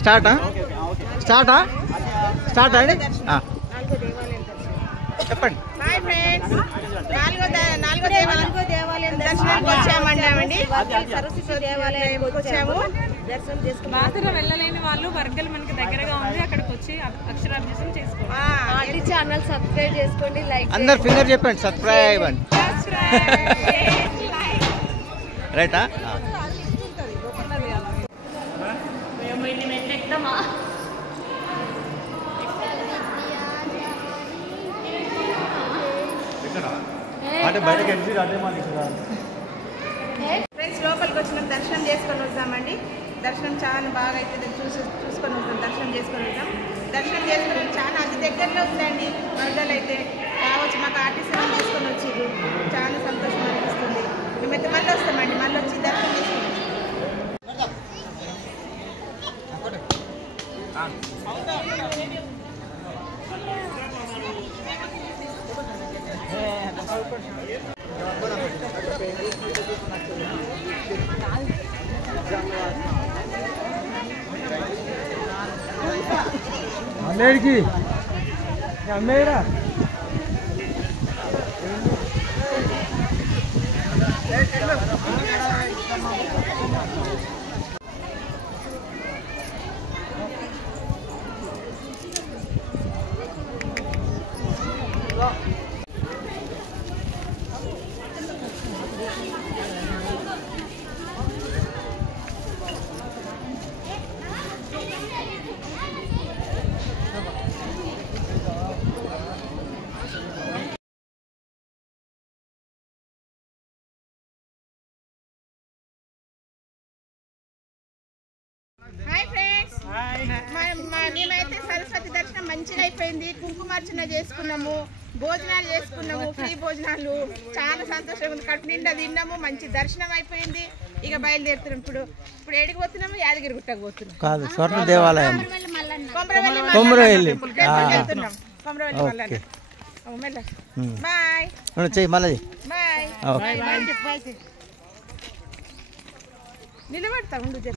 స్టార్టా స్టార్టా start అండి చెప్పండి. Hi friends, నాలుగో దేవాలయం దర్శనానికి వచ్చామండి. సరస్వతి దేవాలయానికి వచ్చాము, దర్శనం చేసుకున్నాము. బాసర వెళ్ళలేని వాళ్ళు వర్గలు మనకి దగ్గరగా ఉంది, అక్కడికి వచ్చి అక్షరాభ్యాసం చేసుకోండి. ఛానల్ సబ్స్క్రైబ్ చేసుకోండి, లైక్ అందరు ఫింగర్ చెప్పండి, సబ్స్క్రైబ్ అండి. రైటా? ఫ్రెండ్స్, లోపలికి వచ్చిన దర్శనం చేసుకొని వద్దామండి. దర్శనం చాలా బాగా అయితే చూసుకొని వద్దాం, దర్శనం చేసుకొని వద్దాం. దర్శనం చేసుకొని చాలా అతి దగ్గరలో ఉందండి. వరదలు అయితే రావచ్చు, మాకు ఆర్టీసీ తీసుకొని వచ్చింది. చాలా సంతోషం అనిపిస్తుంది. మేమైతే మళ్ళీ వస్తామండి, మళ్ళీ వచ్చి దర్శనం చేసుకుని అమ్మేడికి అమ్మేరా మేమైతే సరస్వతి దర్శనం మంచిగా అయిపోయింది. కుంకుమార్చన చేసుకున్నాము, భోజనాలు చేసుకున్నాము, ఫ్రీ భోజనాలు. చాలా సంతోషంగా ఉంది, కడుపు నిండా తిన్నాము, మంచి దర్శనం అయిపోయింది. ఇక బయలుదేరుతున్నాం. ఇప్పుడు ఏడికి పోతున్నాము? యాదగిరి గుట్టకు పోతున్నాం. కాదు, స్వర్ణ దేవాలయం కొమరవెల్లి వెళ్తున్నాం. కొమరవెల్లి మల్లన్న. బాయ్ చెయ్యి మళ్ళీ బాయ్. నిలబడతా ఉండు.